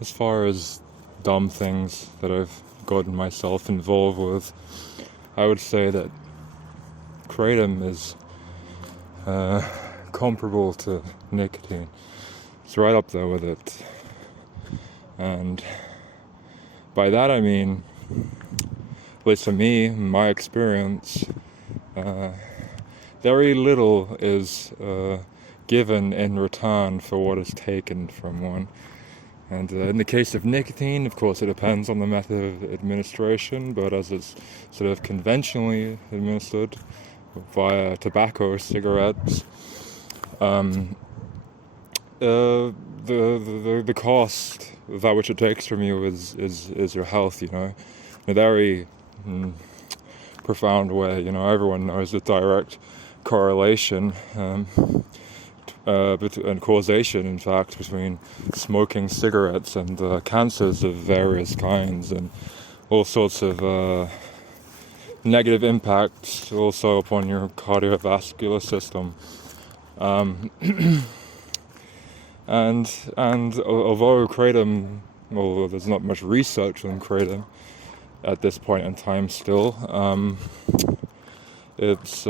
as far as dumb things that I've gotten myself involved with, I would say that kratom is comparable to nicotine. It's right up there with it. And by that I mean, at least for me, in my experience, very little is given in return for what is taken from one. And in the case of nicotine, of course, it depends on the method of administration, but as it's sort of conventionally administered via tobacco or cigarettes, the cost of that which it takes from you is your health, in a very profound way. Everyone knows the direct correlation and causation, in fact, between smoking cigarettes and cancers of various kinds, and all sorts of negative impacts also upon your cardiovascular system. And although kratom, although there's not much research on kratom at this point in time still, it's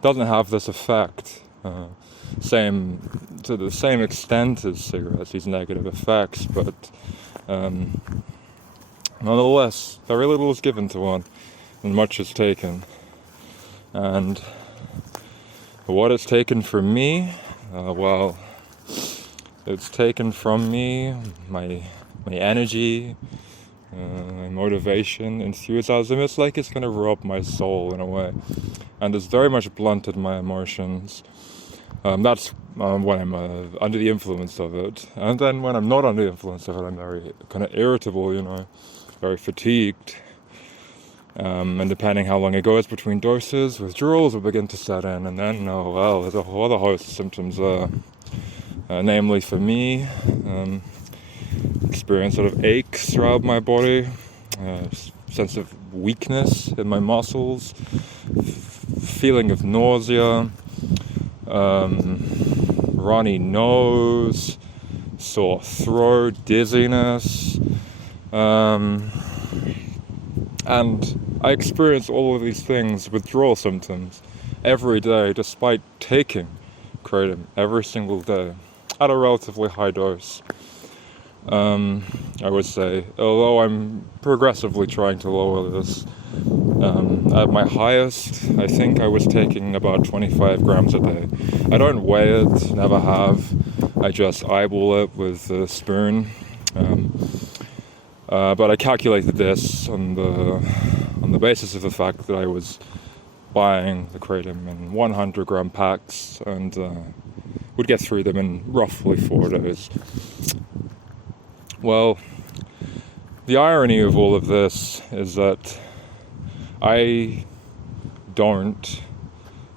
doesn't have this effect to the same extent as cigarettes, these negative effects, but nonetheless, very little is given to one and much is taken. And what is taken from me, well, it's taken from me my energy, my motivation, enthusiasm. It's like it's going to rob my soul in a way, and it's very much blunted my emotions. That's when I'm under the influence of it, and then when I'm not under the influence of it, I'm very kind of irritable, very fatigued. And depending how long it goes between doses, withdrawals will begin to set in, and then, there's a whole other host of symptoms there. Namely for me, experience sort of aches throughout my body, sense of weakness in my muscles, feeling of nausea, runny nose, sore throat, dizziness, and I experience all of these things, withdrawal symptoms, every day, despite taking kratom every single day at a relatively high dose. I would say, although I'm progressively trying to lower this. At my highest, I think I was taking about 25 grams a day. I don't weigh it, never have. I just eyeball it with a spoon. But I calculated this on the basis of the fact that I was buying the kratom in 100 gram packs and would get through them in roughly 4 days. Well, the irony of all of this is that I don't,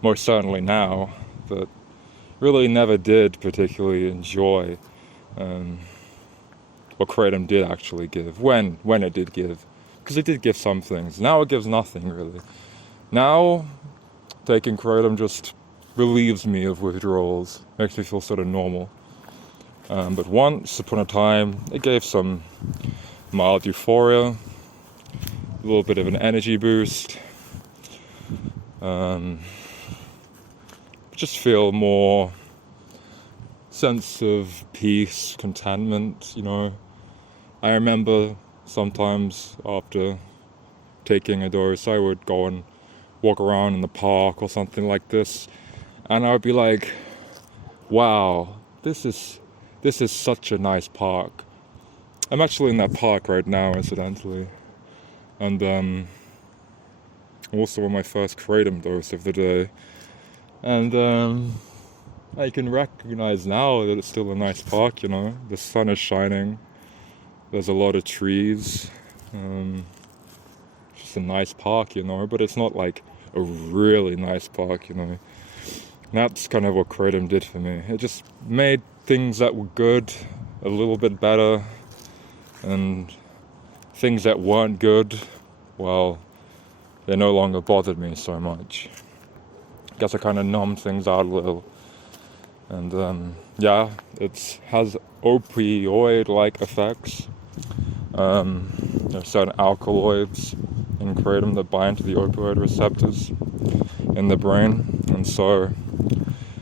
most certainly now, but really never did particularly enjoy what kratom did actually give, when it did give, because it did give some things. Now it gives nothing, really. Now, taking kratom just relieves me of withdrawals, makes me feel sort of normal. But once upon a time, it gave some mild euphoria, a little bit of an energy boost, just feel more sense of peace, contentment, I remember sometimes after taking a dose, I would go and walk around in the park or something like this, and I would be like, wow, this is such a nice park. I'm actually in that park right now, incidentally, and also on my first kratom dose of the day, and I can recognize now that it's still a nice park, the sun is shining, there's a lot of trees, just a nice park, but it's not like a really nice park, And that's kind of what kratom did for me. It just made things that were good a little bit better, and things that weren't good, well, they no longer bothered me so much. I guess I kind of numbed things out a little. And yeah, it has opioid-like effects. There's certain alkaloids in kratom that bind to the opioid receptors in the brain, and so,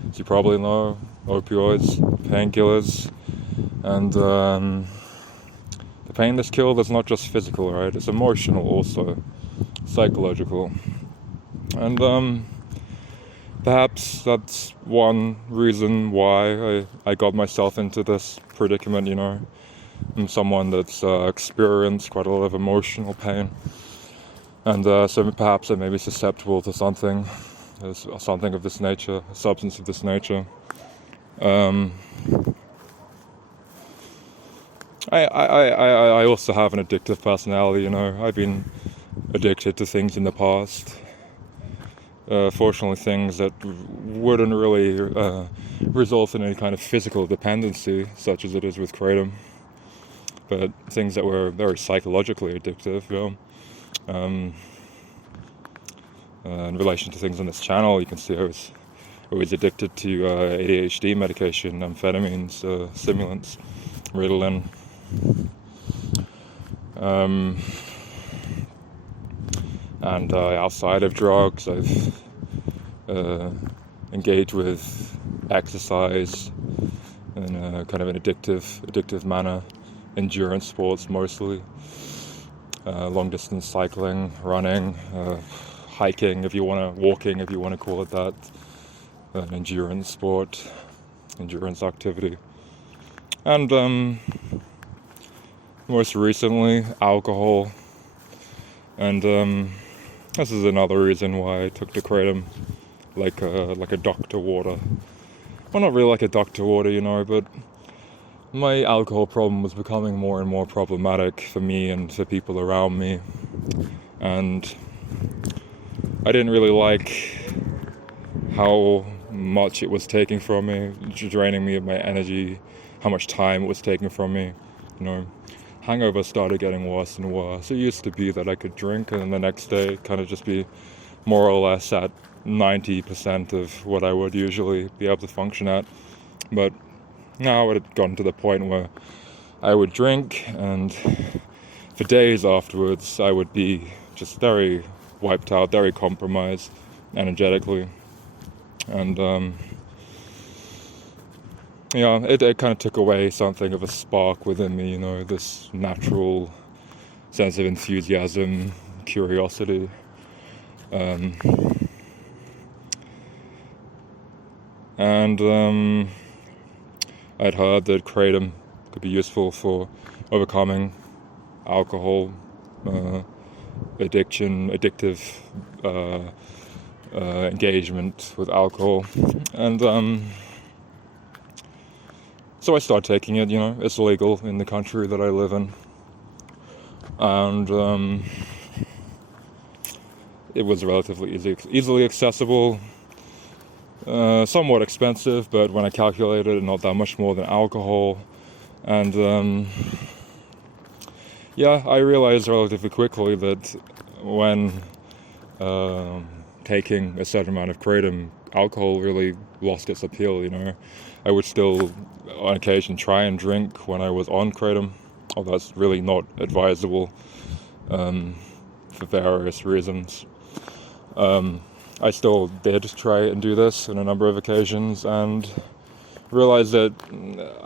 as you probably know, opioids, painkillers, and the pain that's killed is not just physical, right? It's emotional also, psychological. And perhaps that's one reason why I got myself into this predicament, you know. I'm someone that's experienced quite a lot of emotional pain, and so perhaps I may be susceptible to something of this nature, a substance of this nature. I also have an addictive personality, you know. I've been addicted to things in the past. Fortunately, things that wouldn't really result in any kind of physical dependency, such as it is with kratom, but things that were very psychologically addictive, you know. In relation to things on this channel, you can see I was always addicted to ADHD medication, amphetamines, stimulants, Ritalin. And outside of drugs, I've engaged with exercise in a kind of an addictive manner, endurance sports mostly, long distance cycling, running, hiking walking if you want to call it that, an endurance sport, endurance activity. And most recently, alcohol. And this is another reason why I took to kratom like a doctor water. Well, not really like a doctor water, you know, but my alcohol problem was becoming more and more problematic for me and for people around me. And I didn't really like how much it was taking from me, draining me of my energy, how much time it was taking from me, you know. Hangover started getting worse and worse. It used to be that I could drink and then the next day kind of just be more or less at 90% of what I would usually be able to function at. But now it had gotten to the point where I would drink, and for days afterwards I would be just very wiped out, very compromised energetically. And yeah, it kind of took away something of a spark within me, you know, this natural sense of enthusiasm, curiosity. And I'd heard that kratom could be useful for overcoming alcohol addictive engagement with alcohol. And so I started taking it, you know. It's legal in the country that I live in. And it was relatively easily accessible, somewhat expensive, but when I calculated it, not that much more than alcohol. And yeah, I realized relatively quickly that when taking a certain amount of kratom, alcohol really lost its appeal, you know. I would still, on occasion, try and drink when I was on kratom, although that's really not advisable for various reasons. I still did try and do this on a number of occasions, and realized that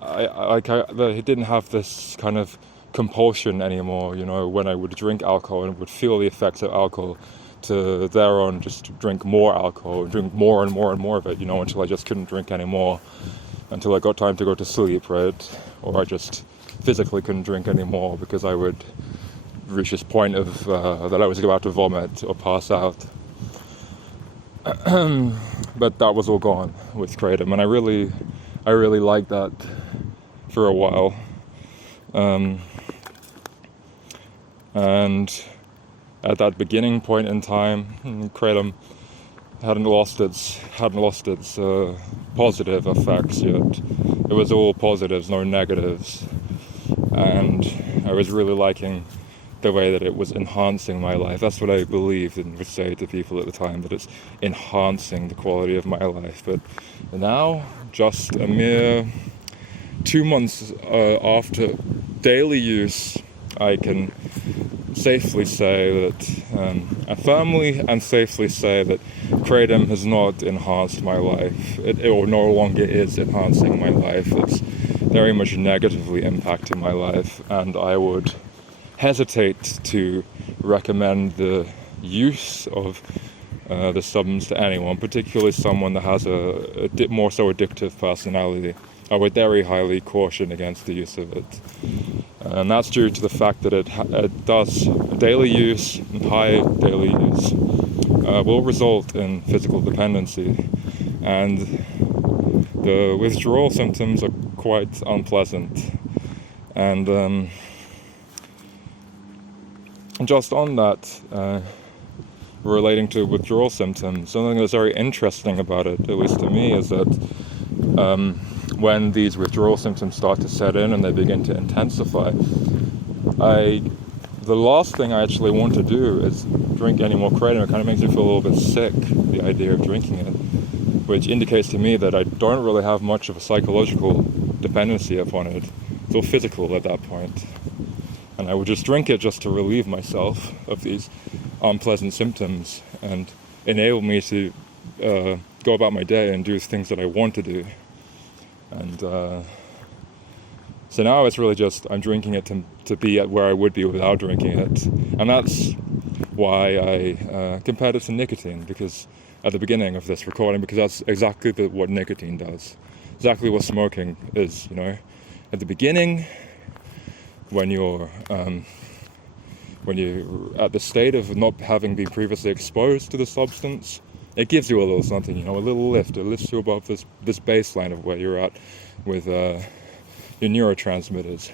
I didn't have this kind of compulsion anymore, you know, when I would drink alcohol and would feel the effects of alcohol, to thereon just drink more alcohol, drink more and more and more of it, you know, until I just couldn't drink anymore, until I got time to go to sleep, right? Or I just physically couldn't drink anymore because I would reach this point of that I was about to vomit or pass out. But that was all gone with kratom, and I really liked that for a while. And at that beginning point in time, kratom hadn't lost its positive effects yet. It was all positives, no negatives, and I was really liking the way that it was enhancing my life. That's what I believed and would say to people at the time, that it's enhancing the quality of my life. But now, just a mere 2 months after daily use, I can safely say that, I firmly and safely say that kratom has not enhanced my life. It no longer is enhancing my life. It's very much negatively impacting my life, and I would hesitate to recommend the use of the substance to anyone, particularly someone that has a more so addictive personality. I would very highly caution against the use of it. And that's due to the fact that it does daily use, and high daily use, will result in physical dependency. And the withdrawal symptoms are quite unpleasant. And just on that, relating to withdrawal symptoms, something that's very interesting about it, at least to me, is that when these withdrawal symptoms start to set in and they begin to intensify, the last thing I actually want to do is drink any more kratom. It kind of makes me feel a little bit sick, the idea of drinking it, which indicates to me that I don't really have much of a psychological dependency upon it. It's all physical at that point. And I would just drink it just to relieve myself of these unpleasant symptoms and enable me to go about my day and do things that I want to do. And so now it's really just, I'm drinking it to be at where I would be without drinking it. And that's why I compared it to nicotine, because at the beginning of this recording, because that's exactly what nicotine does. Exactly what smoking is, At the beginning, when you're at the state of not having been previously exposed to the substance, it gives you a little something, a little lift. It lifts you above this baseline of where you're at with your neurotransmitters,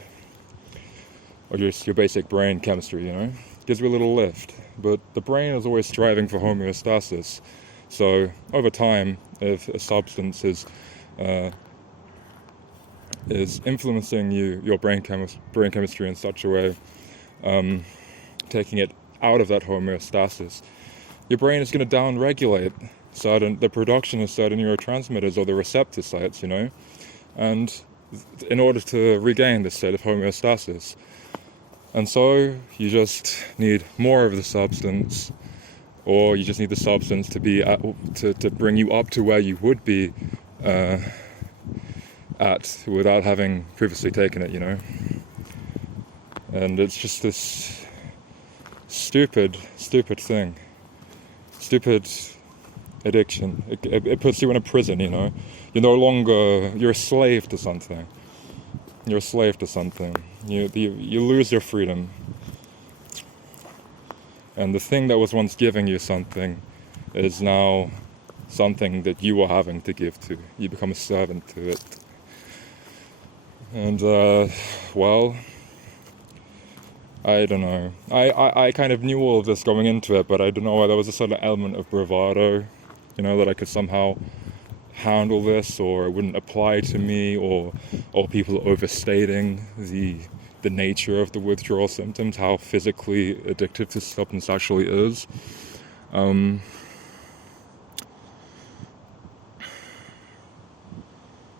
or just your basic brain chemistry, It gives you a little lift. But the brain is always striving for homeostasis. So over time, if a substance is influencing your brain chemistry in such a way, taking it out of that homeostasis, your brain is going to down-regulate the production of certain neurotransmitters or the receptor sites, and in order to regain this state of homeostasis. And so you just need more of the substance, or you just need the substance to be to bring you up to where you would be at without having previously taken it, And it's just this stupid thing. Stupid addiction. It puts you in a prison, You're no longer, you're a slave to something. You're a slave to something. You lose your freedom. And the thing that was once giving you something is now something that you are having to give to. You become a servant to it. And, I don't know. I kind of knew all of this going into it, but I don't know whether there was a certain element of bravado, that I could somehow handle this, or it wouldn't apply to me, or people overstating the nature of the withdrawal symptoms, how physically addictive this substance actually is.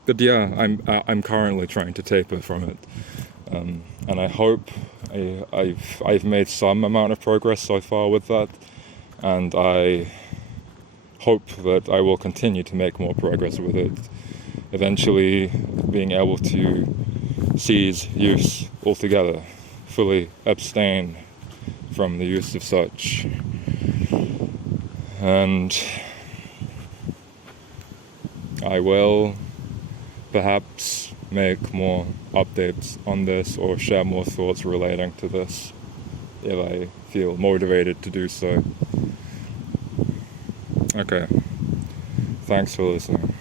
But yeah, I'm currently trying to taper from it. And I hope I've made some amount of progress so far with that, and I hope that I will continue to make more progress with it, eventually being able to cease use altogether, fully abstain from the use of such. And I will perhaps make more updates on this or share more thoughts relating to this if I feel motivated to do so. Okay, thanks for listening.